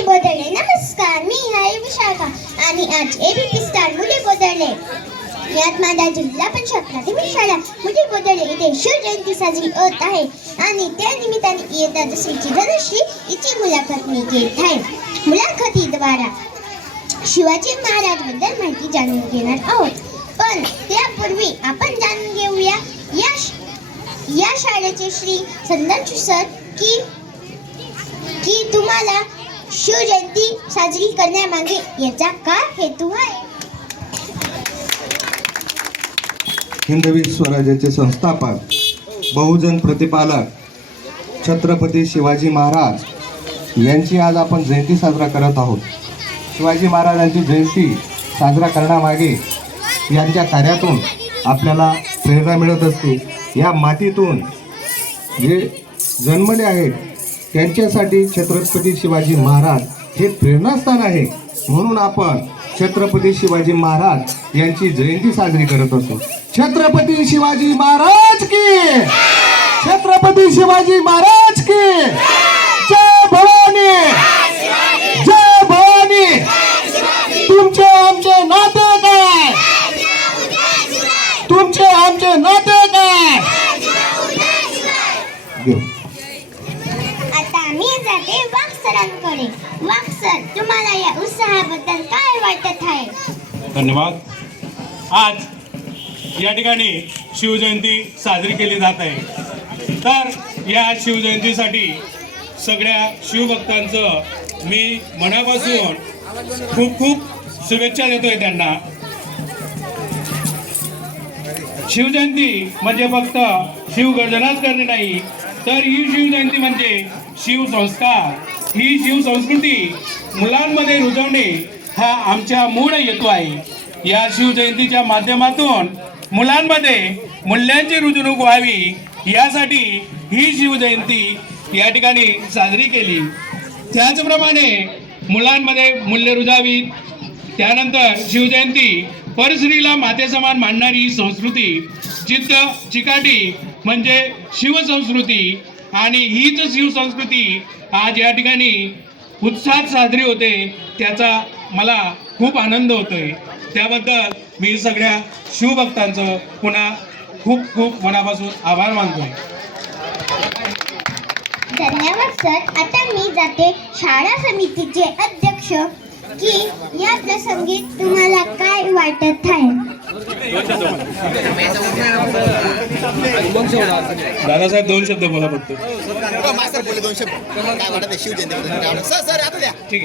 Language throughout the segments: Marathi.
मुले बदलले. नमस्कार, मी आहे विशाखा आणि आज एबीपी स्टार मुले बदलले यात माझा जिल्हा परिषद प्राथमिक शाळा मुले बदलले इथे शिवजयंती साजरी होत आहे आणि त्या निमित्ताने इयत्ता दुसरीची धनश्री हिची मुलाखत मी घेत आहे. मुलाखतीद्वारा शिवाजी महाराज बद्दल माहिती जाणून घेणार आहोत, पण त्यापूर्वी आपण जाणून घेऊया या शाळेचे श्री संदांशु सर की तुम्हाला शिवजयंती साजरी करण्यामागे याचा काय हेतू आहे. हिंदवी स्वराज्याचे संस्थापक बहुजन प्रतिपालक छत्रपती शिवाजी महाराज यांची आज आपण जयंती साजरा करत आहोत. शिवाजी महाराजांची जयंती साजरा करण्यामागे यांच्या कार्यातून आपल्याला प्रेरणा मिळत असते. या मातीतून जे जन्मले आहेत त्यांच्यासाठी छत्रपती शिवाजी महाराज हे प्रेरणास्थान आहे. म्हणून आपण छत्रपती शिवाजी महाराज यांची जयंती साजरी करत असतो. छत्रपती शिवाजी महाराज की, छत्रपती शिवाजी महाराज की जय भवानी, जय भवानी. तुमचे आमचे नाते काय, तुमचे आमचे नाते काय. आता मी जाते वाघ सरांकडे. वाघ सर, तुम्हाला या उत्साहाबद्दल काय वाटत आहे. धन्यवाद. आज या ठिकाणी शिवजयंती साजरी केली जात आहे. तर या शिवजयंतीसाठी सगळ्या शिवभक्तांचं मी मनापासून खूप खूप शुभेच्छा देतोय त्यांना. शिवजयंती म्हणजे फक्त शिवगर्जनाच करणे नाही, तर ही शिवजयंती म्हणजे शिवसंस्कार, ही शिवसंस्कृती मुलांमध्ये रुजवणे हा आमचा मूळ हेतू आहे. या शिवजयंतीच्या माध्यमातून मुलांमध्ये मूल्यांची रुजवणूक व्हावी यासाठी ही शिवजयंती या ठिकाणी साजरी केली. त्याचप्रमाणे मुलांमध्ये मूल्य रुजावीत. त्यानंतर शिवजयंती परस्त्रीला मातेसमान मानणारी ही संस्कृती, जिद्द चिकाटी म्हणजे शिवसंस्कृती, आणि हीच शिवसंस्कृती आज या ठिकाणी उत्साहात साजरी होते. त्याचा मला खूप आनंद होतोय. त्याबद्दल मी सगळ्या शिवभक्तांचं पुन्हा खूप खूप मनापासून आभार मानतोय. धन्यवाद सर. आता मी जाते शाळा समितीचे अध्यक्ष की या प्रसंगी तुम्हाला काय वाटत आहे. दादासाहेब दोन शब्द बोला फक्त. ठीक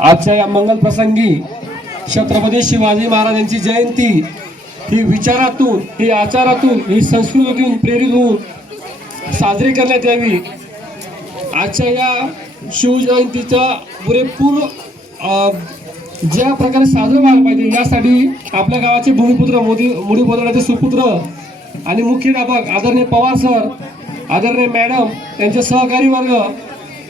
आजच्या या मंगल प्रसंगी छत्रपती शिवाजी महाराजांची जयंती ही विचारातून, ही आचारातून, ही संस्कृतीतून प्रेरित होऊन साजरी करण्यात यावी. आजच्या या शिवजयंतीचा पुरेपूर ज्या प्रकारे साजरा व्हायला पाहिजे यासाठी आपल्या गावाचे भूमिपुत्र मुडी बोधवण्याचे सुपुत्र आणि मुख्याध्यापक आदरणीय पवार सर, आदरणीय मॅडम, त्यांचे सहकारी वर्ग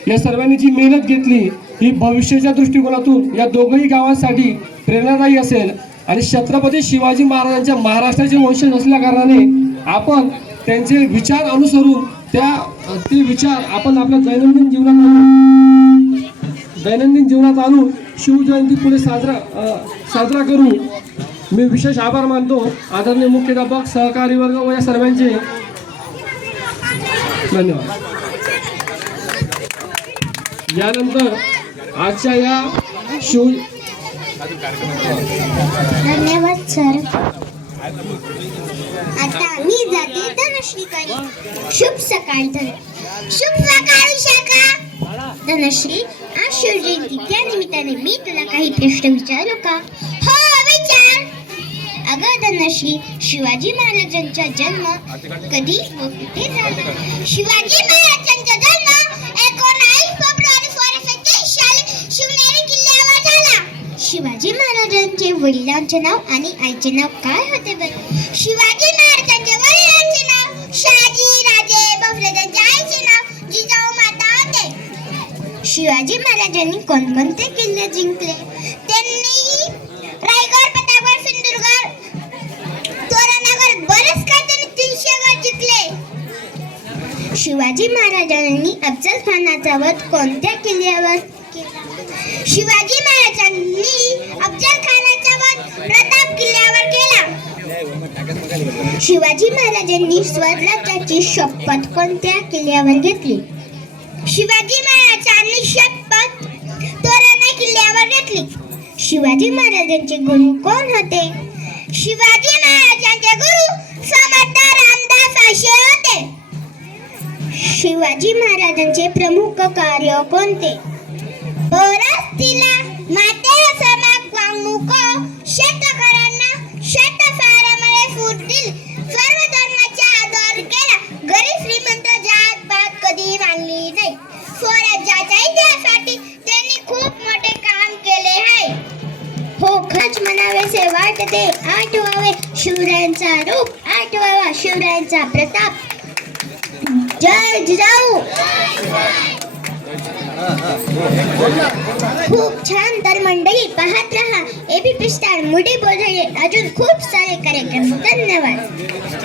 या सर्वांनी जी मेहनत घेतली ही भविष्याच्या दृष्टिकोनातून या दोघंही गावांसाठी प्रेरणादायी असेल. आणि छत्रपती शिवाजी महाराजांच्या महाराष्ट्राचे वंशज असल्या कारणाने आपण त्यांचे विचार अनुसरून ते विचार आपण आपल्या दैनंदिन जीवनात आणून शिवजयंती पुढे साजरा करू. मी विशेष आभार मानतो आदरणीय मुख्याध्यापक, सहकारी वर्ग व या सर्वांचे. धन्यवाद. यानंतर आजच्या या धन्यवाद सर. आता मी जाते धनश्रीकडे. शुभ सकाळ शुभ सकाळ विशाखा. धनश्री, आज शिवजयंती त्या निमित्ताने मी तुला काही प्रश्न विचारू का. हो, विचार. अगं धनश्री, शिवाजी महाराजांचा जन्म कधी व कुठे झाला. शिवाजी महाराजांचा जन्म 19 फेब्रुवारी 1627 साली शिवनेरी किल्ल्यावर झाला. शिवाजी महाराजांचे वडिलांचे नाव आणि आईचे नाव काय होते बरं. शिवाजी महाराजांच्या वडिलांचे नाव शहाजी राजे भोसले, आईचे नाव जिजाऊ माता होते. शिवाजी महाराजांनी कोणकोणते किल्ले जिंकले. त्यांनी रायगड, शिवाजी महाराजांनी अफजल खानाचा वध कोणत्या किल्ल्यावर केला? शिवाजी महाराजांनी अफजल खानाचा वध प्रताप किल्ल्यावर केला. शिवाजी महाराजांनी स्वराज्याची शपथ कोणत्या किल्ल्यावर घेतली? शिवाजी महाराजांनी शपथ तोरणा किल्ल्यावर घेतली. शिवाजी महाराजांचे गुरु कोण होते? शिवाजी महाराजांचे गुरु समर्थ रामदास असे होते. शिवाजी महाराजांचे प्रमुख कार्य कोणते? पौरस्त्रीला मातेला समाक वागणूक, शेतकऱ्यांना शेतफारामुळे सूट दिली, सर्व धर्माचा आदर केला, गरीब श्रीमंत जात पात कधी मानली नाही. स्वराज्याच्या इतिहासासाठी त्यांनी खूप मोठे काम केले आहे. हो, खच म्हणावेसे वाटते, आठवावे शिवरायांचा रूप, आठवावा शिवरायांचा प्रताप. जय जिजाऊ. खूप छान. तर मंडळी पाहत रहा एबीपी स्टार मुडी बोधळे. अजून खूप सारे कार्यक्रम. धन्यवाद.